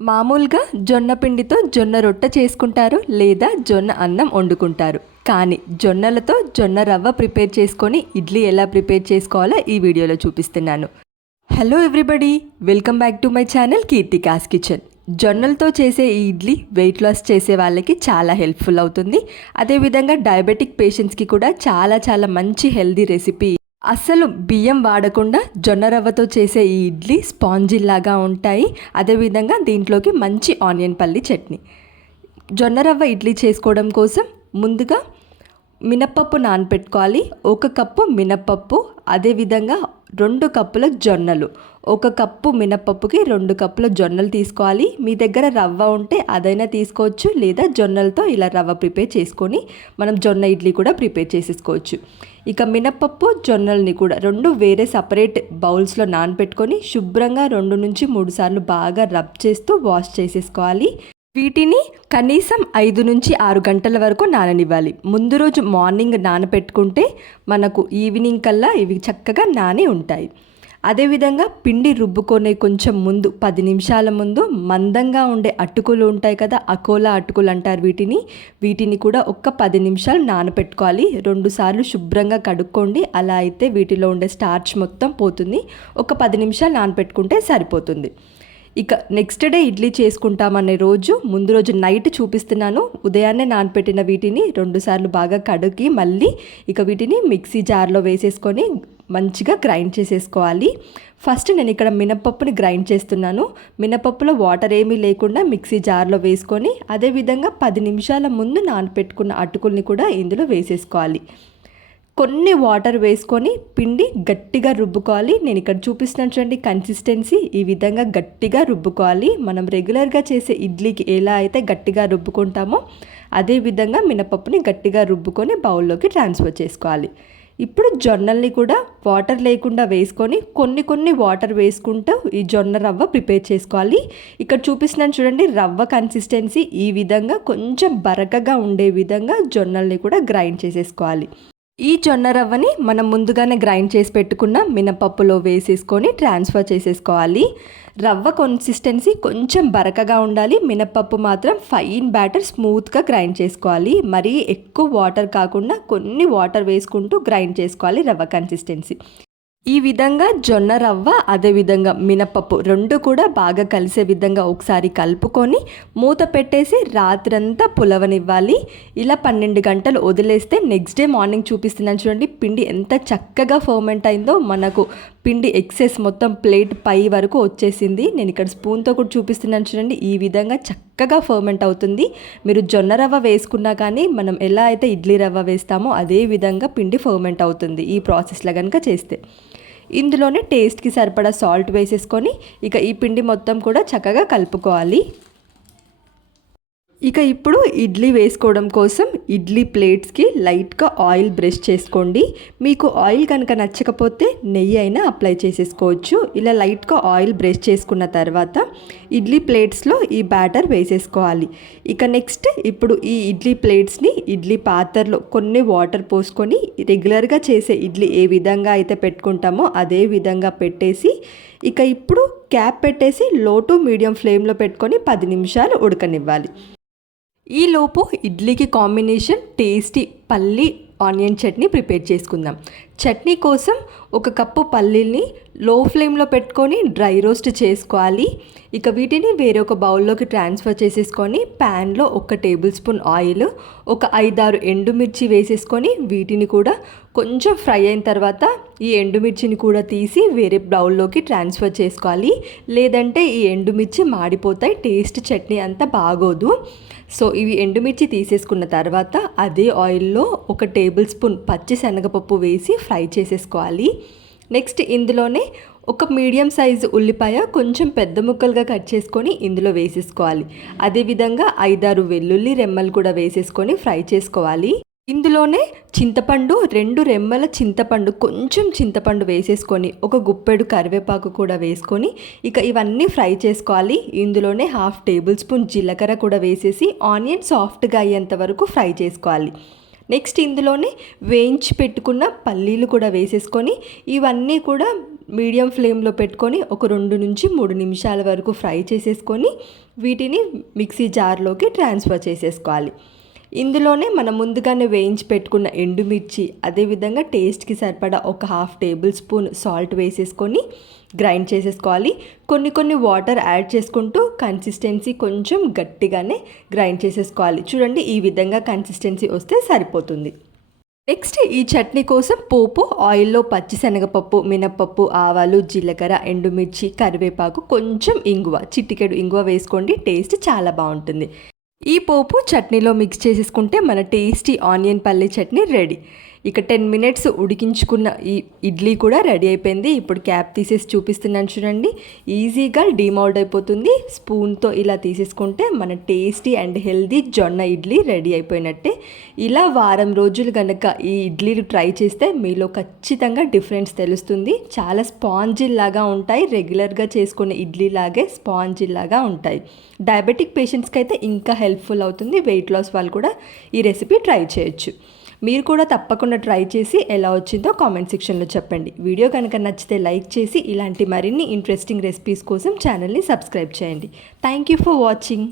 మామూలుగా జొన్న పిండితో జొన్న రొట్టె చేసుకుంటారు లేదా జొన్న అన్నం వండుకుంటారు. కానీ జొన్నలతో జొన్న రవ్వ ప్రిపేర్ చేసుకొని ఇడ్లీ ఎలా ప్రిపేర్ చేసుకోవాలో ఈ వీడియోలో చూపిస్తున్నాను. Hello everybody welcome back to my channel Keerthika's kitchen. జొన్నలతో చేసే ఈ ఇడ్లీ వెయిట్ లాస్ చేసే వాళ్ళకి చాలా హెల్ప్ఫుల్ అవుతుంది. అదేవిధంగా డయాబెటిక్ పేషెంట్స్కి కూడా చాలా చాలా మంచి హెల్దీ రెసిపీ అసలు బియ్యం వాడకుండా జొన్న రవ్వతో చేసే ఈ ఇడ్లీ స్పాంజిల్లాగా లాగా ఉంటాయి అదేవిధంగా దీంట్లోకి మంచి ఆనియన్ పల్లి చట్నీ. జొన్న రవ్వ ఇడ్లీ చేసుకోవడం కోసం ముందుగా మినప్పప్పు నానపెట్టుకోవాలి. ఒక కప్పు మినప్పప్పు అదేవిధంగా రెండు కప్పుల జొన్నలు. ఒక కప్పు మినప్పప్పుకి రెండు కప్పుల జొన్నలు తీసుకోవాలి. మీ దగ్గర రవ్వ ఉంటే అదైనా తీసుకోవచ్చు లేదా జొన్నలతో ఇలా రవ్వ ప్రిపేర్ చేసుకొని మనం జొన్న ఇడ్లీ కూడా ప్రిపేర్ చేసేసుకోవచ్చు. ఇక మినప్పప్పు జొన్నల్ని కూడా రెండు వేరే సపరేట్ బౌల్స్లో నానబెట్టుకొని శుభ్రంగా రెండు నుంచి మూడు సార్లు బాగా రబ్ చేస్తూ వాష్ చేసేసుకోవాలి. వీటిని కనీసం ఐదు నుంచి ఆరు గంటల వరకు నాననివ్వాలి. ముందు రోజు మార్నింగ్ నానపెట్టుకుంటే మనకు ఈవినింగ్ కల్లా ఇవి చక్కగా నాని ఉంటాయి. అదేవిధంగా పిండి రుబ్బుకొనే కొంచెం ముందు పది నిమిషాల ముందు మందంగా ఉండే అటుకులు ఉంటాయి కదా అకోలా అటుకులు అంటారు వీటిని. వీటిని కూడా ఒక్క పది నిమిషాలు నానపెట్టుకోవాలి. రెండుసార్లు శుభ్రంగా కడుక్కోండి. అలా అయితే వీటిలో ఉండే స్టార్చ్ మొత్తం పోతుంది. ఒక పది నిమిషాలు నానపెట్టుకుంటే సరిపోతుంది. ఇక నెక్స్ట్ డే ఇడ్లీ చేసుకుంటామనే రోజు ముందు రోజు నైట్ చూపిస్తున్నాను. ఉదయాన్నే నానపెట్టిన వీటిని రెండుసార్లు బాగా కడిగి మళ్ళీ ఇక వీటిని మిక్సీ జార్లో వేసేసుకొని మంచిగా గ్రైండ్ చేసేసుకోవాలి. ఫస్ట్ నేను ఇక్కడ మినపప్పుని గ్రైండ్ చేస్తున్నాను. మినపప్పులో వాటర్ ఏమీ లేకుండా మిక్సీ జార్లో వేసుకొని అదేవిధంగా పది నిమిషాల ముందు నానపెట్టుకున్న అటుకుల్ని కూడా ఇందులో వేసేసుకోవాలి. కొన్ని వాటర్ వేసుకొని పిండి గట్టిగా రుబ్బుకోవాలి. నేను ఇక్కడ చూపిస్తున్నాను చూడండి కన్సిస్టెన్సీ ఈ విధంగా గట్టిగా రుబ్బుకోవాలి. మనం రెగ్యులర్గా చేసే ఇడ్లీకి ఎలా అయితే గట్టిగా రుబ్బుకుంటామో అదే విధంగా మినపప్పుని గట్టిగా రుబ్బుకొని బౌల్లోకి ట్రాన్స్ఫర్ చేసుకోవాలి. ఇప్పుడు జొన్నల్ని కూడా వాటర్ లేకుండా వేసుకొని కొన్ని కొన్ని వాటర్ వేసుకుంటూ ఈ జొన్న రవ్వ ప్రిపేర్ చేసుకోవాలి. ఇక్కడ చూపిస్తున్నాను చూడండి రవ్వ కన్సిస్టెన్సీ ఈ విధంగా కొంచెం బరకగా ఉండే విధంగా జొన్నల్ని కూడా గ్రైండ్ చేసేసుకోవాలి. ఈ జొన్న రవ్వని మనం ముందుగానే గ్రైండ్ చేసి పెట్టుకున్న మినపప్పులో వేసేసుకొని ట్రాన్స్ఫర్ చేసేసుకోవాలి. రవ్వ కన్సిస్టెన్సీ కొంచెం బరకగా ఉండాలి. మినపప్పు మాత్రం ఫైన్ బ్యాటర్ స్మూత్గా గ్రైండ్ చేసుకోవాలి. మరీ ఎక్కువ వాటర్ కాకుండా కొన్ని వాటర్ వేసుకుంటూ గ్రైండ్ చేసుకోవాలి రవ్వ కన్సిస్టెన్సీ ఈ విధంగా జొన్న రవ్వ అదేవిధంగా మినపప్పు రెండు కూడా బాగా కలిసే విధంగా ఒకసారి కలుపుకొని మూత పెట్టేసి రాత్రంతా పులవనివ్వాలి. ఇలా పన్నెండు గంటలు వదిలేస్తే నెక్స్ట్ డే మార్నింగ్ చూపిస్తున్నాను చూడండి పిండి ఎంత చక్కగా ఫర్మెంట్ అయిందో మనకు పిండి ఎక్సెస్ మొత్తం ప్లేట్ పై వరకు వచ్చేసింది. నేను ఇక్కడ స్పూన్తో కూడా చూపిస్తున్నాను చూడండి. ఈ విధంగా చక్కగా ఫర్మెంట్ అవుతుంది. మీరు జొన్న రవ్వ వేసుకున్నా కానీ మనం ఎలా అయితే ఇడ్లీ రవ్వ వేస్తామో అదే విధంగా పిండి ఫర్మెంట్ అవుతుంది ఈ ప్రాసెస్లో కనుక చేస్తే. ఇందులోనే టేస్ట్కి సరిపడా సాల్ట్ వేసేసుకొని ఇక ఈ పిండి మొత్తం కూడా చక్కగా కలుపుకోవాలి. ఇక ఇప్పుడు ఇడ్లీ వేసుకోవడం కోసం ఇడ్లీ ప్లేట్స్కి లైట్గా ఆయిల్ బ్రష్ చేసుకోండి. మీకు ఆయిల్ కనుక నచ్చకపోతే నెయ్యి అయినా అప్లై చేసేసుకోవచ్చు. ఇలా లైట్గా ఆయిల్ బ్రష్ చేసుకున్న తర్వాత ఇడ్లీ ప్లేట్స్లో ఈ బ్యాటర్ వేసేసుకోవాలి. ఇక నెక్స్ట్ ఇప్పుడు ఈ ఇడ్లీ ప్లేట్స్ని ఇడ్లీ పాత్రలో కొన్ని వాటర్ పోసుకొని రెగ్యులర్గా చేసే ఇడ్లీ ఏ విధంగా అయితే పెట్టుకుంటామో అదే విధంగా పెట్టేసి ఇక ఇప్పుడు క్యాప్ పెట్టేసి లో టు మీడియం ఫ్లేమ్లో పెట్టుకొని పది నిమిషాలు ఉడకనివ్వాలి. ఈలోపు ఇడ్లీకి కాంబినేషన్ టేస్టీ పల్లి ఆనియన్ చట్నీ ప్రిపేర్ చేసుకుందాం. చట్నీ కోసం ఒక కప్పు పల్లీల్ని లో ఫ్లేమ్లో పెట్టుకొని డ్రై రోస్ట్ చేసుకోవాలి. ఇక వీటిని వేరొక బౌల్లోకి ట్రాన్స్ఫర్ చేసేసుకొని ప్యాన్లో ఒక టేబుల్ స్పూన్ ఆయిల్ ఒక ఐదారు ఎండుమిర్చి వేసేసుకొని వీటిని కూడా కొంచెం ఫ్రై అయిన తర్వాత ఈ ఎండుమిర్చిని కూడా తీసి వేరే బౌల్లోకి ట్రాన్స్ఫర్ చేసుకోవాలి. లేదంటే ఈ ఎండుమిర్చి మాడిపోతాయి టేస్ట్ చట్నీ అంతా బాగోదు. సో ఇవి ఎండుమిర్చి తీసేసుకున్న తర్వాత అదే ఆయిల్లో ఒక టేబుల్ స్పూన్ పచ్చి శనగపప్పు వేసి ఫ్రై చేసేసుకోవాలి. నెక్స్ట్ ఇందులోనే ఒక మీడియం సైజు ఉల్లిపాయ కొంచెం పెద్ద ముక్కలుగా కట్ చేసుకొని ఇందులో వేసేసుకోవాలి. అదేవిధంగా ఐదారు వెల్లుల్లి రెమ్మలు కూడా వేసేసుకొని ఫ్రై చేసుకోవాలి. ఇందులోనే చింతపండు రెండు రెమ్మల చింతపండు కొంచెం చింతపండు వేసేసుకొని ఒక గుప్పెడు కరివేపాకు కూడా వేసుకొని ఇక ఇవన్నీ ఫ్రై చేసుకోవాలి. ఇందులోనే హాఫ్ టేబుల్ స్పూన్ జీలకర్ర కూడా వేసేసి ఆనియన్ సాఫ్ట్గా అయ్యేంత వరకు ఫ్రై చేసుకోవాలి. నెక్స్ట్ ఇందులోనే వేయించి పెట్టుకున్న పల్లీలు కూడా వేసేసుకొని ఇవన్నీ కూడా మీడియం ఫ్లేమ్లో పెట్టుకొని ఒక రెండు నుంచి మూడు నిమిషాల వరకు ఫ్రై చేసేసుకొని వీటిని మిక్సీ జార్లోకి ట్రాన్స్ఫర్ చేసేసుకోవాలి. ఇందులోనే మనం ముందుగానే వేయించి పెట్టుకున్న ఎండుమిర్చి అదేవిధంగా టేస్ట్కి సరిపడా ఒక హాఫ్ టేబుల్ స్పూన్ సాల్ట్ వేసేసుకొని గ్రైండ్ చేసేసుకోవాలి. కొన్ని కొన్ని వాటర్ యాడ్ చేసుకుంటూ కన్సిస్టెన్సీ కొంచెం గట్టిగానే గ్రైండ్ చేసేసుకోవాలి. చూడండి ఈ విధంగా కన్సిస్టెన్సీ వస్తే సరిపోతుంది. నెక్స్ట్ ఈ చట్నీ కోసం పోపు ఆయిల్లో పచ్చిశనగపప్పు మినప్పప్పు ఆవాలు జీలకర్ర ఎండుమిర్చి కరివేపాకు కొంచెం ఇంగువ చిటికెడు ఇంగువ వేసుకోండి. టేస్ట్ చాలా బాగుంటుంది. ఈ పోపు చట్నీలో మిక్స్ చేసేసుకుంటే మన టేస్టీ ఆనియన్ పల్లీ చట్నీ రెడీ. ఇక టెన్ మినిట్స్ ఉడికించుకున్న ఈ ఇడ్లీ కూడా రెడీ అయిపోయింది. ఇప్పుడు క్యాప్ తీసేసి చూపిస్తున్నాను చూడండి. ఈజీగా డిమౌల్డ్ అయిపోతుంది. స్పూన్తో ఇలా తీసేసుకుంటే మన టేస్టీ అండ్ హెల్దీ జొన్న ఇడ్లీ రెడీ అయిపోయినట్టే. ఇలా వారం రోజులు కనుక ఈ ఇడ్లీలు ట్రై చేస్తే మీలో ఖచ్చితంగా డిఫరెన్స్ తెలుస్తుంది. చాలా స్పాంజీ లాగా ఉంటాయి. రెగ్యులర్గా చేసుకునే ఇడ్లీ లాగే స్పాంజీ లాగా ఉంటాయి. డయాబెటిక్ పేషెంట్స్కి అయితే ఇంకా హెల్ప్ఫుల్ అవుతుంది. వెయిట్ లాస్ వాళ్ళు కూడా ఈ రెసిపీ ట్రై చేయొచ్చు. మీరు కూడా తప్పకుండా ట్రై చేసి ఎలా వచ్చిందో కామెంట్ సెక్షన్లో చెప్పండి. వీడియో కనుక నచ్చితే లైక్ చేసి ఇలాంటి మరిన్ని ఇంట్రెస్టింగ్ రెసిపీస్ కోసం ఛానల్ని సబ్స్క్రైబ్ చేయండి. Thank you for watching